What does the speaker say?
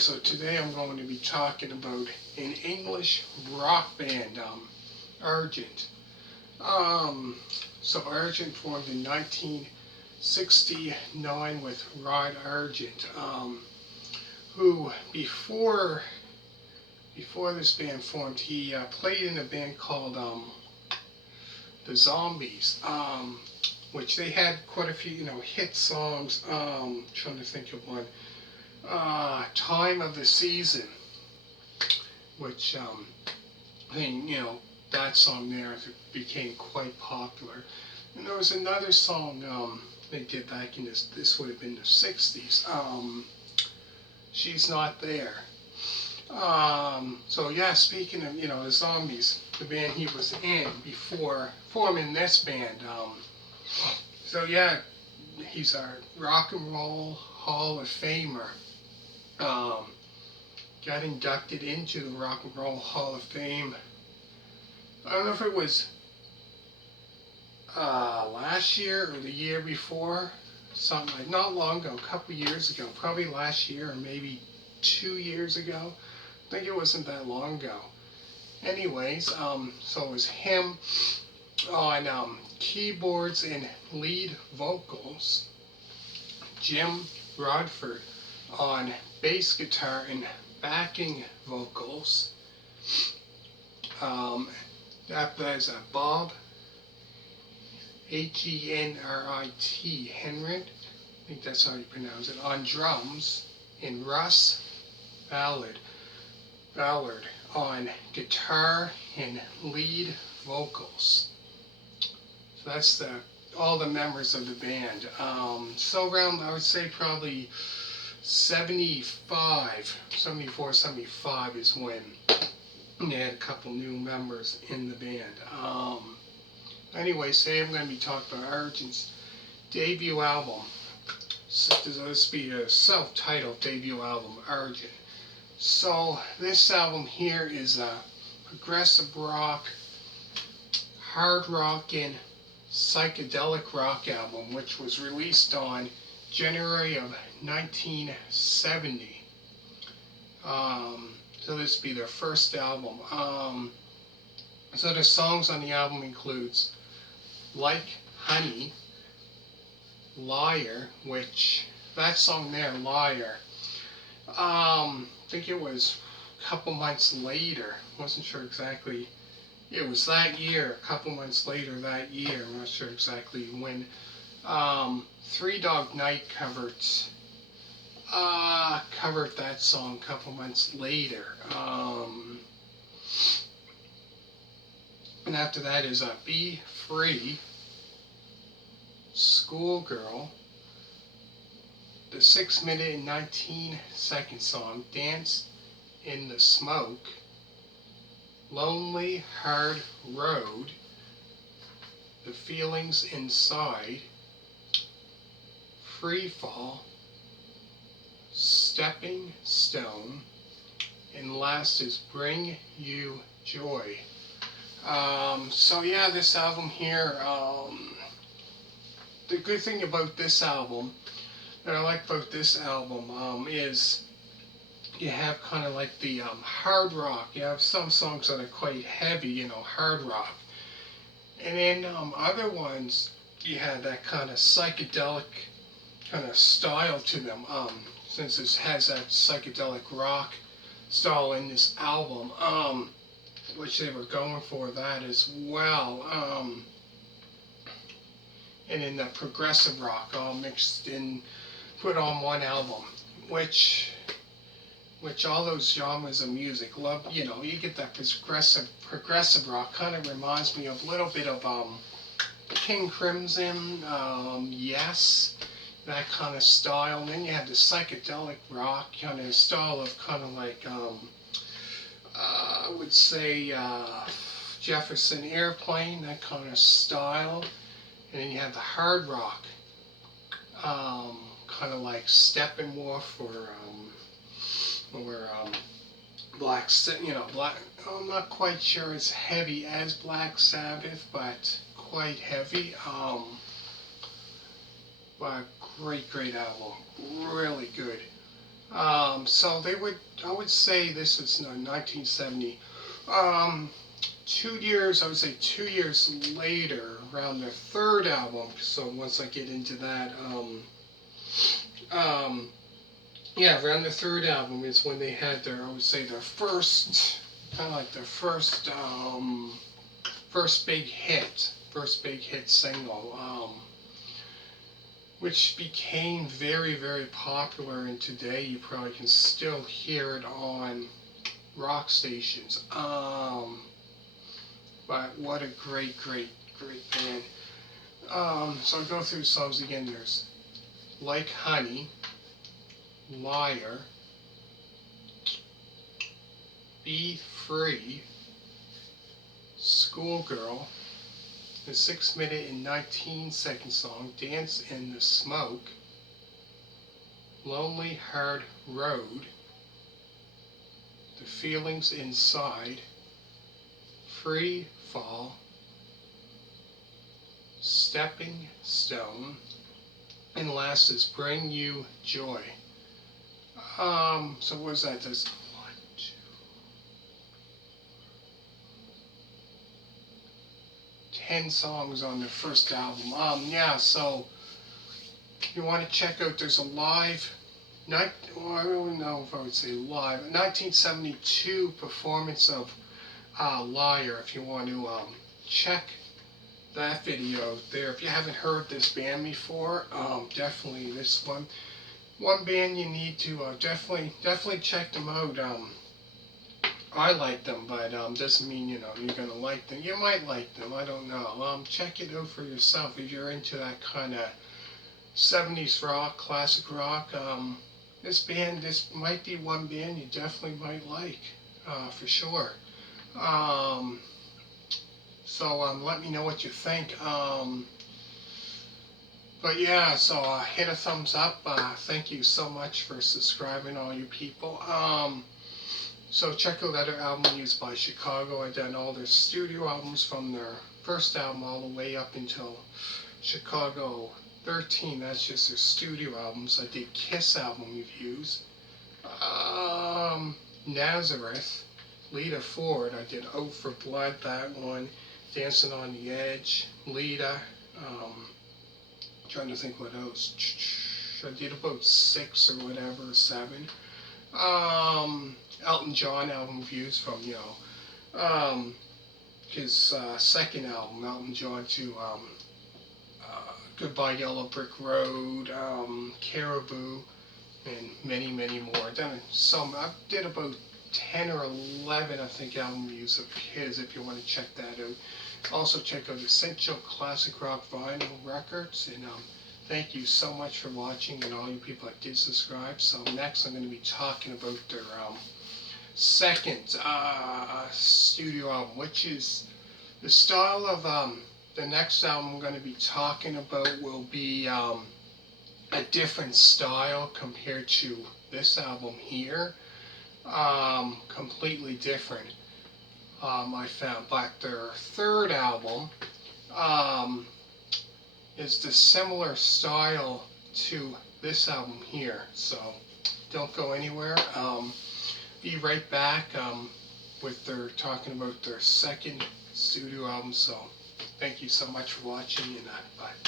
So today I'm going to be talking about an English rock band, Argent. Um, Argent formed in 1969 with Rod Argent, who before this band formed, he played in a band called the Zombies, which they had quite a few, hit songs. Trying to think of one. Time of the Season, which I think, that song there became quite popular. And there was another song they did back in this would have been the 60s, She's Not There. Speaking of, the Zombies, the band he was in before forming this band. He's our Rock and Roll Hall of Famer. Got inducted into the Rock and Roll Hall of Fame. I don't know if it was last year or the year before, something like not long ago, a couple years ago, probably last year or maybe 2 years ago. I think it wasn't that long ago. Anyways, so it was him on keyboards and lead vocals, Jim Rodford on bass guitar and backing vocals. That was Bob Henrit, Henrit, I think that's how you pronounce it, on drums, and Russ Ballard on guitar and lead vocals. So that's all the members of the band. Around, I would say probably 74, 75 is when they had a couple new members in the band. Today I'm going to be talking about Argent's debut album. So this will be a self-titled debut album, Argent. So this album here is a progressive rock, hard rock, and psychedelic rock album, which was released on January of 1970. So this will be their first album. So the songs on the album includes Like Honey, Liar, which that song there, Liar, I think it was a couple months later, wasn't sure exactly, it was that year, a couple months later that year, I'm not sure exactly when. Three Dog Night covered that song a couple months later. And after that is Be Free, Schoolgirl, the 6-minute and 19-second song, Dance in the Smoke, Lonely Hard Road, The Feelings Inside, Freefall, Stepping Stone, and last is Bring You Joy. This album here, the good thing about this album, that I like about this album, is you have kind of like the hard rock. You have some songs that are quite heavy, hard rock. And then other ones, you have that kind of psychedelic kind of style to them, since it has that psychedelic rock style in this album, which they were going for that as well. And in the progressive rock, all mixed in, put on one album, which all those genres of music love. You get that progressive rock. Kind of reminds me of a little bit of King Crimson, Yes, that kind of style. And then you have the psychedelic rock kind of style of kind of like I would say Jefferson Airplane, that kind of style. And then you have the hard rock, kind of like Steppenwolf or Black. I'm not quite sure it's heavy as Black Sabbath, but quite heavy. But great album, really good. So I would say this is 1970. Um, 2 years, I would say 2 years later, around their third album. So once I get into that, um, yeah, around the third album is when they had their, I would say, their first, kind of like their first big hit single, which became very, very popular. And today you probably can still hear it on rock stations. But what a great, great, great band. So I'll go through the songs again. There's Like Honey, Liar, Be Free, Schoolgirl, the 6 minute and 19-second song, Dance in the Smoke, Lonely Hard Road, The Feelings Inside, Freefall, Stepping Stone, and last is Bring You Joy. So what is that? There's 10 songs on their first album. Yeah, so you want to check out, there's a live, well, I don't know if I would say live, a 1972 performance of Liar, if you want to check that video there. If you haven't heard this band before, definitely this one band you need to definitely check them out. I like them, but doesn't mean you're gonna like them. You might like them, I don't know. Check it out for yourself if you're into that kind of 70s rock, classic rock. This might be one band you definitely might like, for sure. So let me know what you think. But yeah, so hit a thumbs up. Thank you so much for subscribing, all you people. So check out other album used by Chicago. I've done all their studio albums from their first album all the way up until Chicago 13. That's just their studio albums. I did Kiss album reviews. Nazareth, Lita Ford. I did Out for Blood, that one. Dancing on the Edge, Lita. Trying to think what else. I did about 6 or whatever, 7. Elton John album reviews from, his second album, Elton John, to Goodbye Yellow Brick Road, Caribou, and many, many more. I did about 10 or 11, I think, album reviews of his, if you want to check that out. Also check out Essential Classic Rock Vinyl Records, and thank you so much for watching, and all you people that did subscribe. So next I'm going to be talking about their second studio album, which is the style of the next album I'm going to be talking about will be a different style compared to this album here. Completely different, I found. But their third album is the similar style to this album here. So don't go anywhere. Be right back with their talking about their second studio album. So thank you so much for watching, and bye.